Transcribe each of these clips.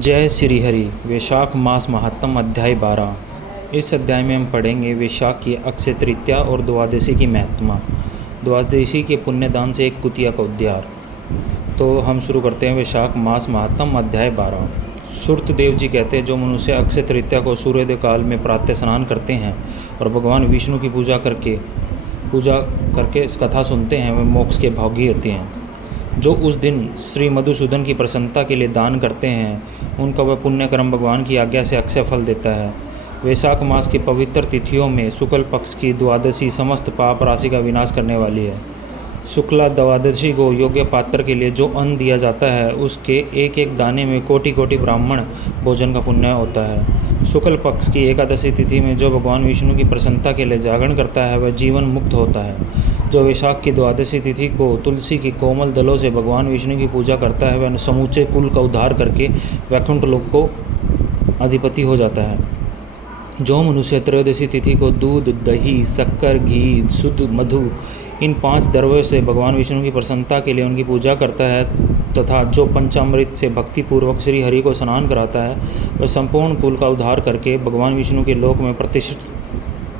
जय श्री हरि। वैशाख मास महात्म अध्याय 12। इस अध्याय में हम पढ़ेंगे वैशाख की अक्षय तृतीया और द्वादशी की महत्मा, द्वादशी के पुण्यदान से एक कुतिया का उद्धार। तो हम शुरू करते हैं वैशाख मास महात्म अध्याय 12। सुरतदेव जी कहते हैं, जो मनुष्य अक्षय तृतीया को सूर्योदय काल में प्रातः स्नान करते हैं और भगवान विष्णु की पूजा करके इस कथा सुनते हैं, वे मोक्ष के भागी होते हैं। जो उस दिन श्री मधुसूदन की प्रसन्नता के लिए दान करते हैं, उनका वह पुण्य कर्म भगवान की आज्ञा से अक्षय फल देता है। वैशाख मास की पवित्र तिथियों में शुक्ल पक्ष की द्वादशी समस्त पाप राशि का विनाश करने वाली है। शुक्ला द्वादशी को योग्य पात्र के लिए जो अन्न दिया जाता है, उसके एक एक दाने में कोटि कोटि ब्राह्मण भोजन का पुण्य होता है। शुक्ल पक्ष की एकादशी तिथि में जो भगवान विष्णु की प्रसन्नता के लिए जागरण करता है, वह जीवन मुक्त होता है। जो वैशाख की द्वादशी तिथि को तुलसी की कोमल दलों से भगवान विष्णु की पूजा करता है, वह समूचे कुल का उद्धार करके वैकुंठ लोक को अधिपति हो जाता है। जो मनुष्य त्रयोदशी तिथि को दूध, दही, शक्कर, घी, शुद्ध मधु इन 5 द्रव्यों से भगवान विष्णु की प्रसन्नता के लिए उनकी पूजा करता है तथा जो पंचामृत से भक्तिपूर्वक श्री हरि को स्नान कराता है, वह संपूर्ण कुल का उद्धार करके भगवान विष्णु के लोक में प्रतिष्ठित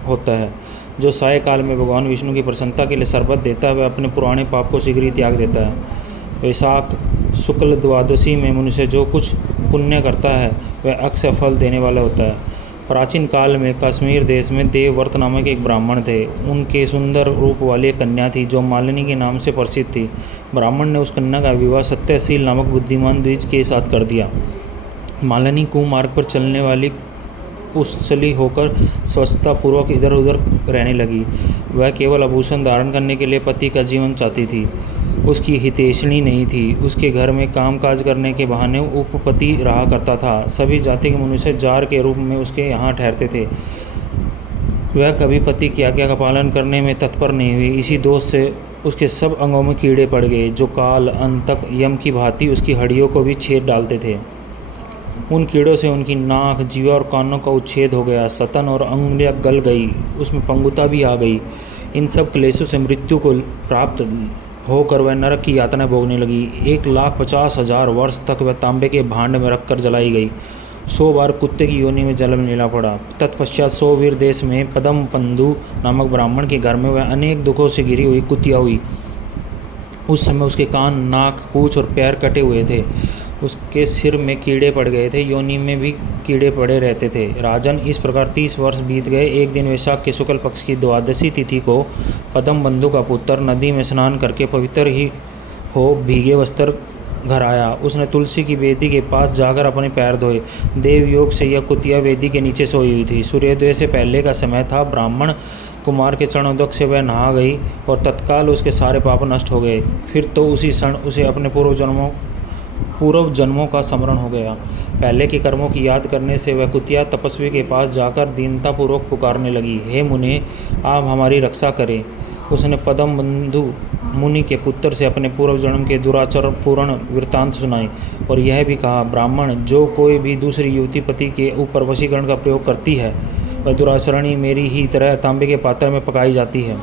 होता है। जो सायकाल में भगवान विष्णु की प्रसन्नता के लिए शरबत देता है, वह अपने पुराने पाप को शीघ्र ही त्याग देता है। वैशाख शुक्ल द्वादशी में मनुष्य जो कुछ पुण्य करता है, वह अक्षय फल देने वाला होता है। प्राचीन काल में कश्मीर देश में देवव्रत नामक एक ब्राह्मण थे। उनके सुंदर रूप वाली एक कन्या थी, जो मालिनी के नाम से प्रसिद्ध थी। ब्राह्मण ने उस कन्या का विवाह सत्यशील नामक बुद्धिमान द्विज के साथ कर दिया। मालिनी कुमार्ग पर चलने वाली पुष्चली होकर स्वच्छतापूर्वक इधर उधर रहने लगी। वह केवल आभूषण धारण करने के लिए पति का जीवन चाहती थी। उसकी हितैषणी नहीं थी। उसके घर में कामकाज करने के बहाने उपपति रहा करता था। सभी जाति के मनुष्य जार के रूप में उसके यहाँ ठहरते थे। वह कभी पति की आज्ञा का पालन करने में तत्पर नहीं हुई। इसी दोष से उसके सब अंगों में कीड़े पड़ गए, जो काल अंतक यम की भांति उसकी हड्डियों को भी छेद डालते थे। उन कीड़ों से उनकी नाक, जीवा और कानों का उच्छेद हो गया। सतन और अंगुलियां गल गई, उसमें पंगुता भी आ गई। इन सब क्लेशों से मृत्यु को प्राप्त होकर वह नरक की यातना भोगने लगी। 1,50,000 वर्ष तक वह तांबे के भांड में रखकर जलाई गई। 100 बार कुत्ते की योनि में जन्म लेना पड़ा। तत्पश्चात सोवीर देश में पदम पंदु नामक ब्राह्मण के घर में वह अनेक दुखों से घिरी हुई कुतिया हुई। उस समय उसके कान, नाक, पूंछ और पैर कटे हुए थे। उसके सिर में कीड़े पड़ गए थे, योनि में भी कीड़े पड़े रहते थे। राजन, इस प्रकार 30 वर्ष बीत गए। एक दिन वैशाख के शुक्ल पक्ष की द्वादशी तिथि को पदम बंधु का पुत्र नदी में स्नान करके पवित्र ही हो भीगे वस्त्र घर आया। उसने तुलसी की वेदी के पास जाकर अपने पैर धोए। देवयोग से यह कुतिया वेदी के नीचे सोई हुई थी। सूर्योदय से पहले का समय था। ब्राह्मण कुमार के चरणोदक से वह नहा गई और तत्काल उसके सारे पाप नष्ट हो गए। फिर तो उसी क्षण उसे अपने पूर्व जन्मों का स्मरण हो गया। पहले के कर्मों की याद करने से वह कुतिया तपस्वी के पास जाकर दीनतापूर्वक पुकारने लगी, हे मुने, आप हमारी रक्षा करें। उसने पदम बंधु मुनि के पुत्र से अपने पूर्व जन्म के दुराचार पूर्ण वृत्तांत सुनाए और यह भी कहा, ब्राह्मण, जो कोई भी दूसरी युवती पति के ऊपर वशीकरण का प्रयोग करती है, वह दुराचरणी मेरी ही तरह तांबे के पात्र में पकाई जाती है।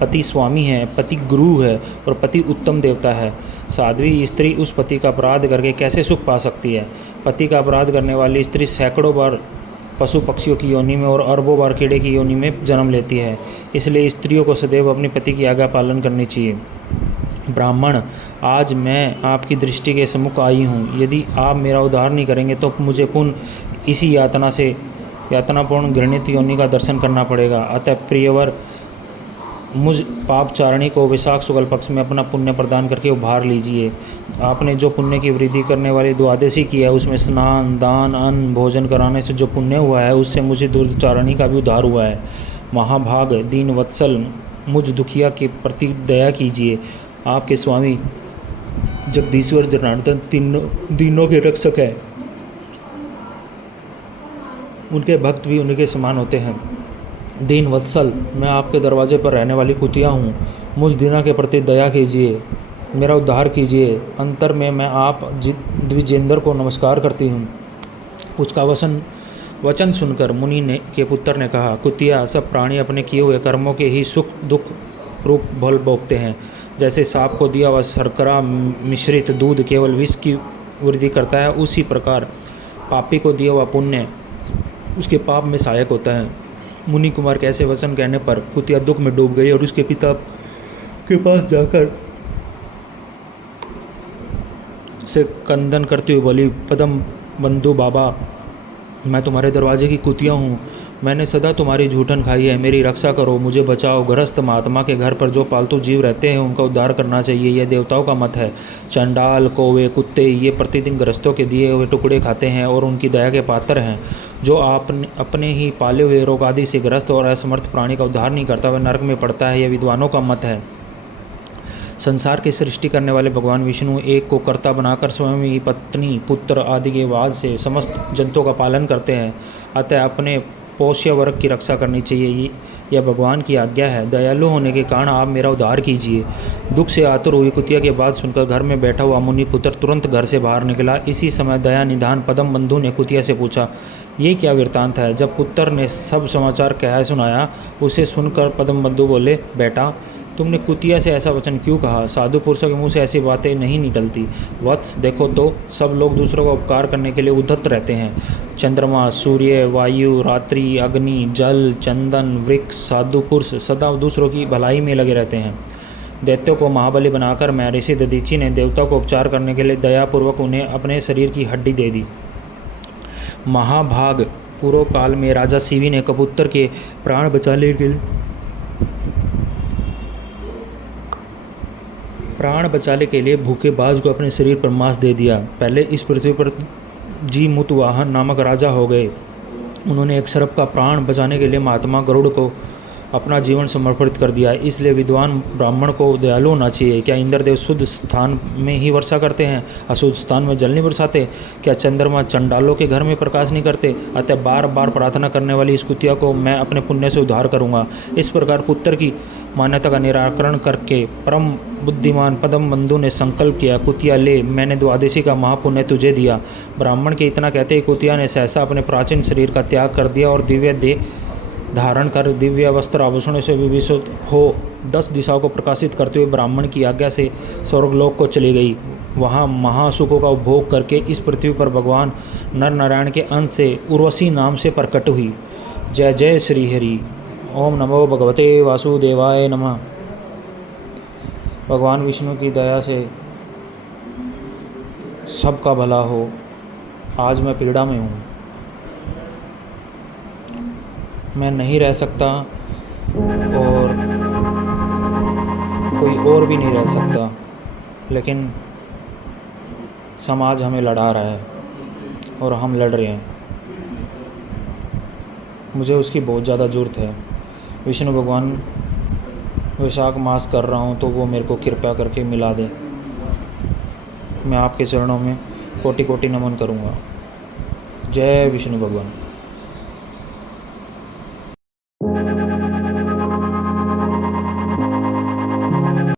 पति स्वामी है, पति गुरु है और पति उत्तम देवता है। साध्वी स्त्री उस पति का अपराध करके कैसे सुख पा सकती है? पति का अपराध करने वाली स्त्री सैकड़ों बार पशु पक्षियों की योनि में और अरबों बार कीड़े की योनि में जन्म लेती है। इसलिए स्त्रियों को सदैव अपने पति की आज्ञा पालन करनी चाहिए। ब्राह्मण, आज मैं आपकी दृष्टि के सम्मुख आई हूँ। यदि आप मेरा उद्धार नहीं करेंगे तो मुझे पुनः इसी यातनापूर्ण घृणित योनि का दर्शन करना पड़ेगा। अतः प्रियवर, मुझ पापचारिणी को वैशाख शुक्ल पक्ष में अपना पुण्य प्रदान करके उभार लीजिए। आपने जो पुण्य की वृद्धि करने वाली द्वादशी की है, उसमें स्नान, दान, अन्न, भोजन कराने से जो पुण्य हुआ है, उससे मुझे दुर्चारिणी का भी उद्धार हुआ है। महाभाग, दीन वत्सल, मुझ दुखिया के प्रति दया कीजिए। आपके स्वामी जगदीश्वर जनार्दन दीनों के रक्षक है। उनके भक्त भी उनके समान होते हैं। दीन वत्सल, मैं आपके दरवाजे पर रहने वाली कुतिया हूँ। मुझ दीना के प्रति दया कीजिए, मेरा उद्धार कीजिए। अंतर में मैं आप द्विजेंद्र को नमस्कार करती हूँ। उसका वचन सुनकर मुनि के पुत्र ने कहा, कुतिया, सब प्राणी अपने किए हुए कर्मों के ही सुख दुख रूप फल भोगते हैं। जैसे सांप को दिया हुआ शर्करा मिश्रित दूध केवल विष की वृद्धि करता है, उसी प्रकार पापी को दिया हुआ पुण्य उसके पाप में सहायक होता है। मुनि कुमार के ऐसे वचन कहने पर कुतिया दुख में डूब गई और उसके पिता के पास जाकर से कंदन करती हुई बोली, पदम बंधु बाबा, मैं तुम्हारे दरवाजे की कुतिया हूँ। मैंने सदा तुम्हारी जूठन खाई है, मेरी रक्षा करो, मुझे बचाओ। गृहस्थ महात्मा के घर पर जो पालतू जीव रहते हैं उनका उद्धार करना चाहिए, यह देवताओं का मत है। चंडाल, कौवे, कुत्ते ये प्रतिदिन गृहस्थों के दिए हुए टुकड़े खाते हैं और उनकी दया के पात्र हैं। जो अपने ही पाले हुए रोग आदि से ग्रस्त और असमर्थ प्राणी का उद्धार नहीं करता वह नरक में पड़ता है, यह विद्वानों का मत है। संसार की सृष्टि करने वाले भगवान विष्णु एक को कर्ता बनाकर स्वयं ही पत्नी, पुत्र आदि के वाद से समस्त जंतुओं का पालन करते हैं। अतः अपने पोष्य वर्ग की रक्षा करनी चाहिए, यह भगवान की आज्ञा है। दयालु होने के कारण आप मेरा उद्धार कीजिए। दुख से आतुर हुई कुतिया के बात सुनकर घर में बैठा हुआ मुनि पुत्र तुरंत घर से बाहर निकला। इसी समय दया निधान पदम बंधु ने कुतिया से पूछा, ये क्या वृत्तांत है? जब पुत्र ने सब समाचार कह सुनाया, उसे सुनकर पदम बंधु बोले, बेटा, तुमने कुतिया से ऐसा वचन क्यों कहा? साधु पुरुषों के मुंह से ऐसी बातें नहीं निकलती। वत्स, देखो तो सब लोग दूसरों का उपकार करने के लिए उद्धत रहते हैं। चंद्रमा, सूर्य, वायु, रात्रि, अग्नि, जल, चंदन, वृक्ष, साधु पुरुष सदा दूसरों की भलाई में लगे रहते हैं। दैत्यों को महाबली बनाकर महर्षि दधीचि ने देवताओं को उपचार करने के लिए दयापूर्वक उन्हें अपने शरीर की हड्डी दे दी। महाभाग पूर्व काल में राजा शिवी ने कबूतर के प्राण बचाने के लिए भूखे बाज को अपने शरीर पर मांस दे दिया। पहले इस पृथ्वी पर जी मुतवाहन नामक राजा हो गए। उन्होंने एक सर्प का प्राण बचाने के लिए महात्मा गरुड़ को अपना जीवन समर्पित कर दिया। इसलिए विद्वान ब्राह्मण को दयालु होना चाहिए। क्या इंद्रदेव शुद्ध स्थान में ही वर्षा करते हैं, अशुद्ध स्थान में जल नहीं बरसाते? क्या चंद्रमा चंडालों के घर में प्रकाश नहीं करते? अतः बार बार प्रार्थना करने वाली इस कुतिया को मैं अपने पुण्य से उद्धार करूंगा। इस प्रकार पुत्र की मान्यता का निराकरण करके परम बुद्धिमान पदम बंधु ने संकल्प किया, कुतिया ले, मैंने द्वादशी का महापुण्य तुझे दिया। ब्राह्मण के इतना कहते ही कुतिया ने सहसा अपने प्राचीन शरीर का त्याग कर दिया और दिव्य देह धारण कर दिव्य वस्त्र आभूषणों से विभूषित हो 10 दिशाओं को प्रकाशित करते हुए ब्राह्मण की आज्ञा से स्वर्गलोक को चली गई। वहाँ महासुखों का उपभोग करके इस पृथ्वी पर भगवान नर नारायण के अंश से उर्वशी नाम से प्रकट हुई। जय जय श्री हरि। ओम नमो भगवते वासुदेवाय नमः। भगवान विष्णु की दया से सबका भला हो। आज मैं पीड़ा में हूँ, मैं नहीं रह सकता और कोई और भी नहीं रह सकता, लेकिन समाज हमें लड़ा रहा है और हम लड़ रहे हैं। मुझे उसकी बहुत ज़्यादा ज़रूरत है। विष्णु भगवान वैशाख मास कर रहा हूँ तो वो मेरे को कृपया करके मिला दे। मैं आपके चरणों में कोटि कोटि नमन करूँगा। जय विष्णु भगवान।